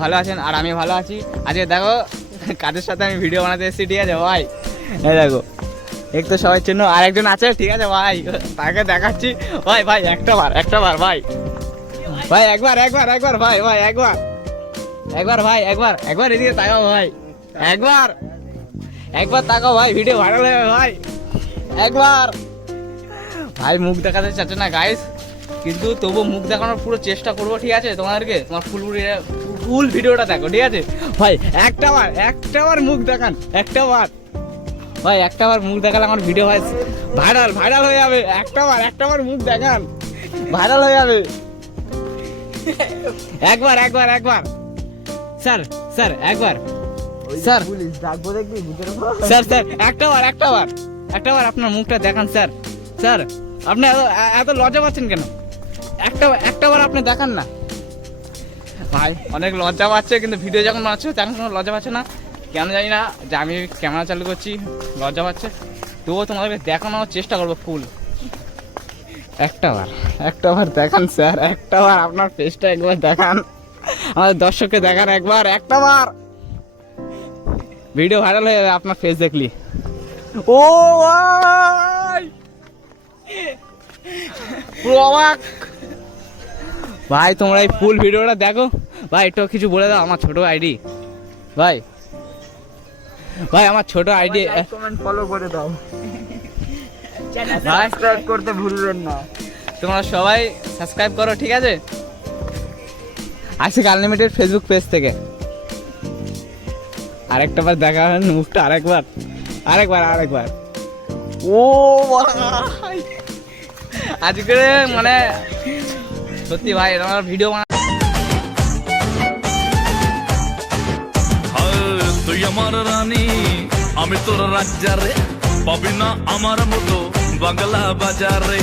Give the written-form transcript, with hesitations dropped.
ভালো আছেন আর আমি ভালো আছি। আজকে দেখো কাদের সাথে আমি ভিডিও বানাতে এসেছি, ঠিক আছে ভাই? এই দেখো, এক তো সবাই চিনো, আর একজন আছে, ঠিক আছে ভাই, তাকে দেখাচ্ছি। ভাই ভাই একটা বার ভাই, ভাই একবার ভাই, ভাই একবার ভাই, একবার এদিকে তাকাও ভাই, একবার তাকাও ভাই, ভিডিও ভাইরাল হয়ে যাবে ভাই। একবার ভাই মুখ দেখাতে চাচ্ছে না গাইস, কিন্তু তবু মুখ দেখানোর পুরো চেষ্টা করবো, ঠিক আছে? তোমাদেরকে তোমার ফুল ভিডিওটা দেখো, ঠিক আছে ভাই? একটা বার মুখ দেখান, একটা বার ভাই, একটা বার মুখ দেখালে আমার ভিডিও ভাই ভাইরাল হয়ে যাবে। একটা বার মুখ দেখান, ভাইরাল হয়ে যাবে। একবার স্যার একবার, স্যার ডাকবো দেখবি স্যার একটা বার আপনার মুখটা দেখান স্যার। স্যার আপনি এত লজ্জা পাচ্ছেন কেন? একটা বার আপনি দেখান না ভাই। অনেক লজ্জা পাচ্ছে, কিন্তু ভিডিও যখন বানাচ্ছে তখন কোনো লজ্জা পাচ্ছে না, কেন জানি না। যে আমি ক্যামেরা চালু করছি লজ্জা পাচ্ছে, তবুও তোমাদেরকে দেখানোর চেষ্টা করবো ফুল। একটা বার দেখান স্যার, একটা বার আপনার ফেসটা একবার দেখান, আমাদের দর্শককে দেখান একবার, একটা বার। ভিডিও ভাইরাল হয়ে যাবে আপনার ফেস দেখলি। ও ভাই পুরো অবাক ভাই, তোমরা এই ফুল ভিডিওটা দেখো ভাই। একটু কিছু বলে দাও, আমার ছোট আইডি ভাই, আমার ছোট আইডি, কমেন্ট ফলো করে দাও, ভাই সাবস্ক্রাইব করতে ভুলবেন না। তোমরা সবাই সাবস্ক্রাইব করো, ঠিক আছে? আশিক আনলিমিটেড ফেসবুক পেজ থেকে। আরেকটা বার দেখা হয় মুখটা, আরেকবার। ও ভাই আজকে মানে সত্যি ভাই আমার ভিডিও তুই আমার রানী, আমি তোর রাজ্জারে, পাবি না আমার মতো বাংলা বাজারে।